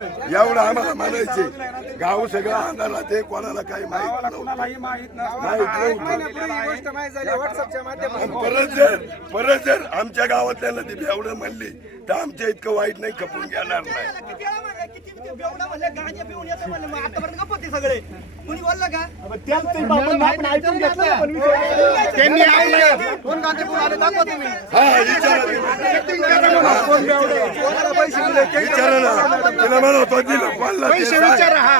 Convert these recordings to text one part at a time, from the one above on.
एवढं आम्हाला म्हणायचे गाव सगळं अंधारा ते कोणाला काही माहीत नव्हतं. नव्हतं. ही माध्यमातून. परत जर परत जर आमच्या गावातल्याला ती एवढं म्हणली तर आमच्या इतकं वाईट नाही खपून घेणार नाही. सगळे. कुणी बोललं का? त्यांनी हा विचारा विचारा ना. तिला म्हणतो दिलं कोणाला ते पैसे. विचारा हा.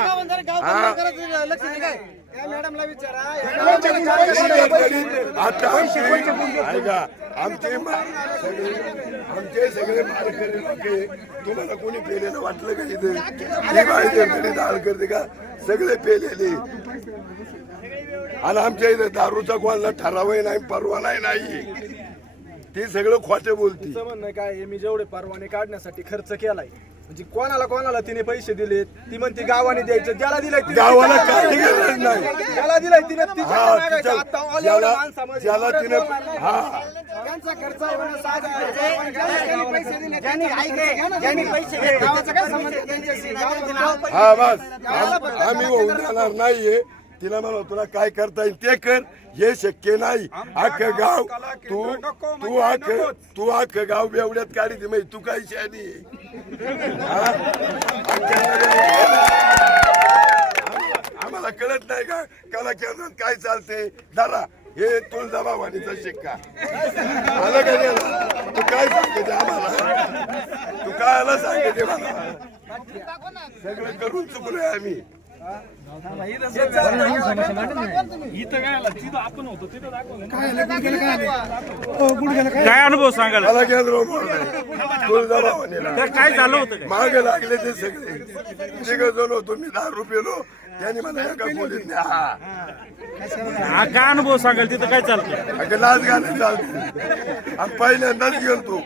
आता आमचे ऐका आमचे मा- सगळे आमचे सगळे मालकरी लोक तुम्हाला कोणी पेलेलं वाटलं का इथं? हे माहिती दाळ करते का? सगळे पेलेले. आणि आमच्या इथं दारूचा कोणाला ठरावही नाही परवानाही नाही. ते सगळं खोटे बोलती तिचं म्हणणं काय आहे, मी जेवढे परवाने काढण्यासाठी खर्च केलाय म्हणजे कोणाला कोणाला तिने पैसे दिले ती म्हणते गावाने द्यायचं ज्याला दिलाय तिने गावाला काही. गरज नाही ज्याला दिलाय तिने तिच्या हा मागायचं. तिच्या- आता all ज्याला माणसामध्ये तिने बोलणार नाही. हा त्यांचा खर्च. पण ज्याला त्यांनी पैसे दिले, गावाचा काय संबंध आहे त्यांच्याशी? हा बस आम- आम्ही होऊन जाणार नाहीये तिला म्हणा तुला काय करता येईल ते कर. हे शक्य नाही. अख्खं गाव तू तू अख्ख तू अख्खं गाव बेवड्यात काढी म्हणजे तू काय शानी आम्हाला कळत नाही का कला केंद्रात काय चालते धरा हे तुळजाबावानीचा शिक्का. आलं का नाही? तू काय सांगते आम्हाला? तू काय आला सांगते मला? सगळं करून चुकलोय आम्ही. काय अनुभव सांगाल मला काय झालं होतं? मागे लागले ते सगळे. तिघ जण होतो मी दहा रुपये लो. त्यांनी मला एका खोलीत. हा काय अनुभव सांगाल तिथं काय चालतं? नाच गाणं चालते. आणि पहिल्यांदाच गेलो तू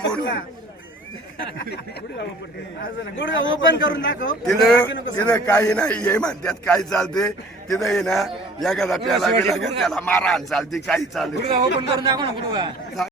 म्हणून. ओपन करून दाखव. तिथं तिथं काही नाही हे म्हणतात काय चालते तिथं ये ना एखादा प्याला बिला का त्याला मारहाण चालते काही चालते